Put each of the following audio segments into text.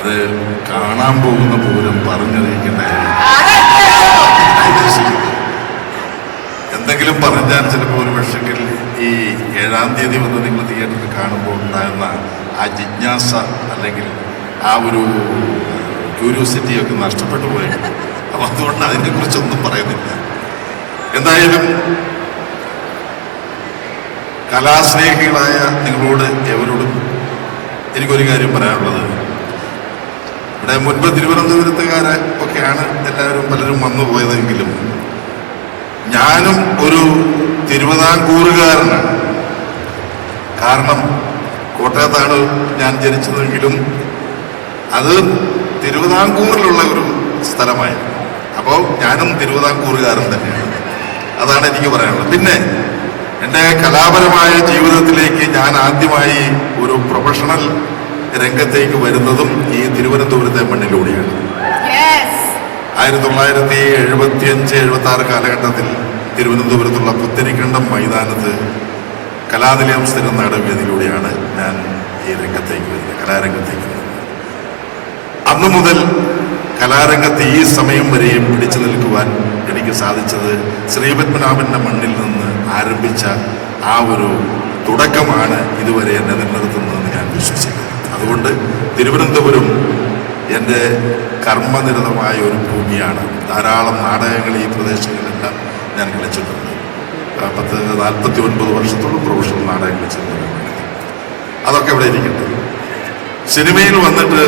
അത് കാണാൻ പോകുന്ന പൂരം പറഞ്ഞറിയിക്കേണ്ട എന്തെങ്കിലും പറഞ്ഞാൽ ചിലപ്പോൾ ഒരു പക്ഷെങ്കിൽ ഈ ഏഴാം തീയതി വന്ന് നിങ്ങൾ തിയേറ്ററിൽ കാണുമ്പോൾ ഉണ്ടാകുന്ന ആ ജിജ്ഞാസ അല്ലെങ്കിൽ ആ ഒരു ക്യൂരിയോസിറ്റി ഒക്കെ നഷ്ടപ്പെട്ടു പോയി. അപ്പം അതുകൊണ്ട് അതിനെക്കുറിച്ചൊന്നും പറയുന്നില്ല. എന്തായാലും കലാസ്നേഹികളായ നിങ്ങളോട് എവരോടും എനിക്കൊരു കാര്യം പറയാനുള്ളത്. ഇവിടെ മുൻപ് തിരുവനന്തപുരത്തുകാരെ ഒക്കെയാണ് എല്ലാവരും പലരും വന്നു പോയതെങ്കിലും ഞാനും ഒരു തിരുവിതാംകൂറുകാരനാണ്. കാരണം കോട്ടയത്താണ് ഞാൻ ജനിച്ചതെങ്കിലും അത് തിരുവിതാംകൂറിലുള്ള ഒരു സ്ഥലമായി. അപ്പോൾ ഞാനും തിരുവിതാംകൂറുകാരൻ തന്നെയാണ്. അതാണ് എനിക്ക് പറയാനുള്ളത്. പിന്നെ എന്റെ കലാപരമായ ജീവിതത്തിലേക്ക് ഞാൻ ആദ്യമായി ഒരു പ്രൊഫഷണൽ രംഗത്തേക്ക് വരുന്നതും ഈ തിരുവനന്തപുരത്തെ മണ്ണിലൂടെയാണ്. ആയിരത്തി തൊള്ളായിരത്തി എഴുപത്തി അഞ്ച് എഴുപത്തി ആറ് കാലഘട്ടത്തിൽ തിരുവനന്തപുരത്തുള്ള പുത്തരിക്കണ്ടം മൈതാനത്ത് കലാനിലയം സ്ഥിരം നാടകവേദിയിലൂടെയാണ് ഞാൻ ഈ രംഗത്തേക്ക് വരുന്നത് കലാരംഗത്തേക്ക് വരുന്നത്. അന്നു മുതൽ കലാരംഗത്ത് ഈ സമയം വരെയും പിടിച്ചു നിൽക്കുവാൻ എനിക്ക് സാധിച്ചത് ശ്രീപത്മനാഭന്റെ മണ്ണിൽ നിന്ന് ആരംഭിച്ച ആ ഒരു തുടക്കമാണ് ഇതുവരെ എന്നെ നിലനിർത്തുന്നതെന്ന് ഞാൻ വിശ്വസിക്കുന്നു. അതുകൊണ്ട് തിരുവനന്തപുരം എന്റെ കർമ്മനിരതമായ ഒരു ഭൂമിയാണ്. ധാരാളം നാടകങ്ങൾ ഈ പ്രദേശങ്ങളിലെല്ലാം ഞാൻ കളിച്ചിട്ടുണ്ട്. പത്ത് നാൽപ്പത്തി ഒൻപത് വർഷത്തോളം പ്രൊഫഷണൽ നാടകം കളിച്ചിട്ടുണ്ട് അതൊക്കെ ഇവിടെ ഇരിക്കട്ടെ. സിനിമയിൽ വന്നിട്ട്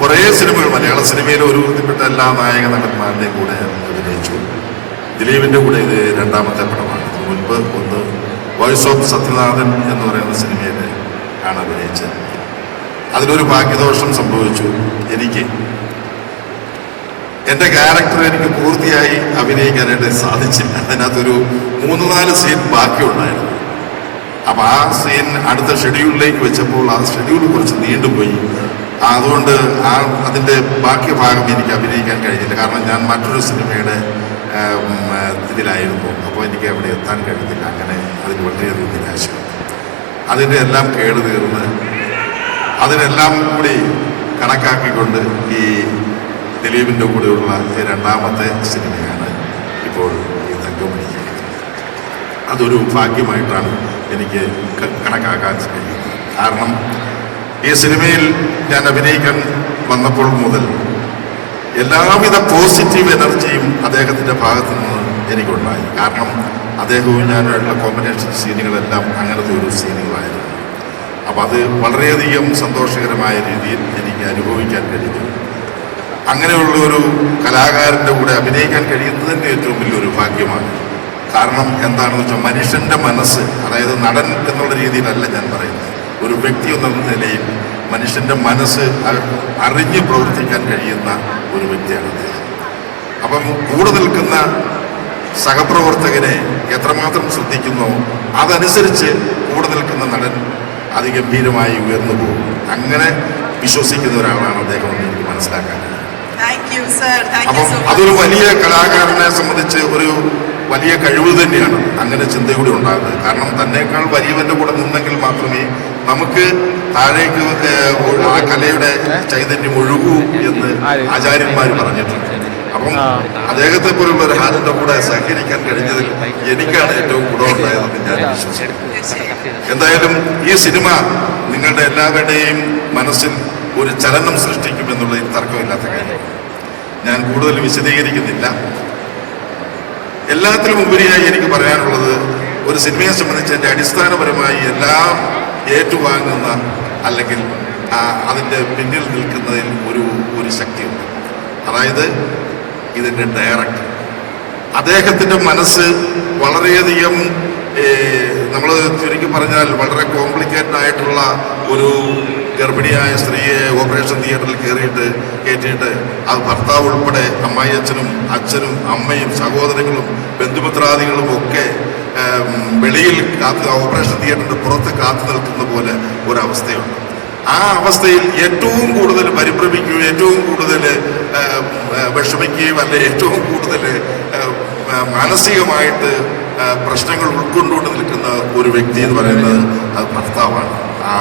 കുറേ സിനിമകൾ മലയാള സിനിമയിൽ ഒരു വിധപ്പെട്ട എല്ലാ നായക നടന്മാരുടെയും കൂടെ അഭിനയിച്ചു. ദിലീപിന്റെ കൂടെ ഇത് രണ്ടാമത്തെ പടമാണ്. മുൻപ് ഒന്ന് വോയിസ് ഓഫ് സത്യനാഥൻ എന്ന് പറയുന്ന സിനിമയിൽ ആണ് അഭിനയിച്ചത്. അതിലൊരു ഭാഗ്യദോഷം സംഭവിച്ചു. എനിക്ക് എന്റെ ക്യാരക്ടർ എനിക്ക് പൂർത്തിയായി അഭിനയിക്കാനായിട്ട് സാധിച്ചില്ല. അതിനകത്തൊരു മൂന്ന് നാല് സീൻ ബാക്കിയുണ്ടായിരുന്നു. അപ്പം ആ സീൻ അടുത്ത ഷെഡ്യൂളിലേക്ക് വെച്ചപ്പോൾ ആ ഷെഡ്യൂൾ കുറച്ച് നീണ്ടുപോയി അതുകൊണ്ട് ആ അതിന്റെ ബാക്കി ഭാഗം എനിക്ക് അഭിനയിക്കാൻ കഴിഞ്ഞില്ല. കാരണം ഞാൻ മറ്റൊരു സിനിമയുടെ ഇതിലായിരുന്നു. അപ്പോൾ എനിക്ക് അവിടെ എത്താൻ കഴിഞ്ഞില്ല. അങ്ങനെ അതിന് വളരെയധികം നിരാശ. അതിന്റെ എല്ലാം കേട് തീർന്ന് അതിനെല്ലാം കൂടി കണക്കാക്കിക്കൊണ്ട് ഈ ദിലീപിന്റെ കൂടെയുള്ള രണ്ടാമത്തെ സിനിമയാണ് ഇപ്പോൾ ഈ തങ്കമണി അതൊരു ഭാഗ്യമായിട്ടാണ് എനിക്ക് കണക്കാക്കാൻ കഴിയുന്നത്. കാരണം ഈ സിനിമയിൽ ഞാൻ അഭിനയിക്കാൻ വന്നപ്പോൾ മുതൽ എല്ലാവിധ പോസിറ്റീവ് എനർജിയും അദ്ദേഹത്തിന്റെ ഭാഗത്തു നിന്ന് എനിക്കുണ്ടായി കാരണം അദ്ദേഹവും ഞാനുമായിട്ടുള്ള കോമ്പിനേഷൻ സീനുകളെല്ലാം അങ്ങനത്തെ ഒരു സീനുകളായിരുന്നു അപ്പോൾ അത് വളരെയധികം സന്തോഷകരമായ രീതിയിൽ എനിക്ക് അനുഭവിക്കാൻ കഴിഞ്ഞു. അങ്ങനെയുള്ള ഒരു കലാകാരന്റെ കൂടെ അഭിനയിക്കാൻ കഴിയുന്നത് തന്നെ ഏറ്റവും വലിയൊരു ഭാഗ്യമാണ്. കാരണം എന്താണെന്ന് വെച്ചാൽ മനുഷ്യന്റെ മനസ്സ് അതായത് നടൻ എന്നുള്ള രീതിയിലല്ല ഞാൻ പറയുന്നത്. ഒരു വ്യക്തി എന്നുള്ള നിലയിൽ മനുഷ്യന്റെ മനസ്സ് അറിഞ്ഞ് പ്രവർത്തിക്കാൻ കഴിയുന്ന ഒരു വ്യക്തിയാണ് അദ്ദേഹം. അപ്പം കൂടെ നിൽക്കുന്ന സഹപ്രവർത്തകനെ എത്രമാത്രം ശ്രദ്ധിക്കുന്നോ അതനുസരിച്ച് കൂടെ നിൽക്കുന്ന നടൻ അതിഗംഭീരമായി ഉയർന്നു പോകും. അങ്ങനെ വിശ്വസിക്കുന്ന ഒരാളാണ് അദ്ദേഹം എന്ന് എനിക്ക് മനസ്സിലാക്കാൻ അപ്പം അതൊരു വലിയ കലാകാരനെ സംബന്ധിച്ച് ഒരു വലിയ കഴിവ് തന്നെയാണ്. അങ്ങനെ ചിന്തയൂടെ ഉണ്ടാകുന്നത്. കാരണം തന്നെക്കാൾ വലിയവന്റെ കൂടെ നിന്നെങ്കിൽ മാത്രമേ നമുക്ക് താഴേക്ക് ആ കലയുടെ ചൈതന്യം ഒഴുകൂ എന്ന് ആചാര്യന്മാർ പറഞ്ഞിട്ടുണ്ട്. അപ്പം അദ്ദേഹത്തെ പോലുള്ള ഒരാളിന്റെ കൂടെ സഹകരിക്കാൻ കഴിഞ്ഞതിൽ എനിക്കാണ് ഏറ്റവും കൂടുതൽ ഗുണമുണ്ടായതെന്ന് ഞാൻ വിശ്വസിക്കുന്നു. എന്തായാലും ഈ സിനിമ നിങ്ങളുടെ എല്ലാവരുടെയും മനസ്സിൽ ഒരു ചലനം സൃഷ്ടിക്കുമെന്നുള്ളതിൽ തർക്കമില്ലാത്ത കാര്യം. ഞാൻ കൂടുതൽ വിശദീകരിക്കുന്നില്ല. എല്ലാത്തിലും ഉപരിയായി എനിക്ക് പറയാനുള്ളത് ഒരു സിനിമയെ സംബന്ധിച്ച് എന്റെ അടിസ്ഥാനപരമായി എല്ലാം ഏറ്റുവാങ്ങുന്ന അല്ലെങ്കിൽ അതിന്റെ പിന്നിൽ നിൽക്കുന്നതിൽ ഒരു ഒരു ശക്തിയുണ്ട്. അതായത് ഇതിന്റെ ഡയറക്ടർ അദ്ദേഹത്തിന്റെ മനസ്സ് വളരെയധികം നമ്മൾ ചുരുക്കി പറഞ്ഞാൽ വളരെ കോംപ്ലിക്കേറ്റഡ് ആയിട്ടുള്ള ഒരു ഗർഭിണിയായ സ്ത്രീയെ ഓപ്പറേഷൻ തിയേറ്ററിൽ കയറിയിട്ട് കയറ്റിയിട്ട് അത് ഭർത്താവ് ഉൾപ്പെടെ അമ്മായി അച്ഛനും അമ്മയും സഹോദരങ്ങളും ബന്ധുമിത്രാദികളും ഒക്കെ വെളിയിൽ കാത്ത് ഓപ്പറേഷൻ തിയേറ്ററിന്റെ പുറത്ത് കാത്തു നിൽക്കുന്ന പോലെ ഒരവസ്ഥയുണ്ട്. ആ അവസ്ഥയിൽ ഏറ്റവും കൂടുതൽ പരിഭ്രമിക്കുകയും ഏറ്റവും കൂടുതൽ വിഷമിക്കുകയും അല്ലെ ഏറ്റവും കൂടുതൽ മാനസികമായിട്ട് പ്രശ്നങ്ങൾ ഉൾക്കൊണ്ടുകൊണ്ട് നിൽക്കുന്ന ഒരു വ്യക്തി എന്ന് പറയുന്നത് അത് ഭർത്താവാണ്. ആ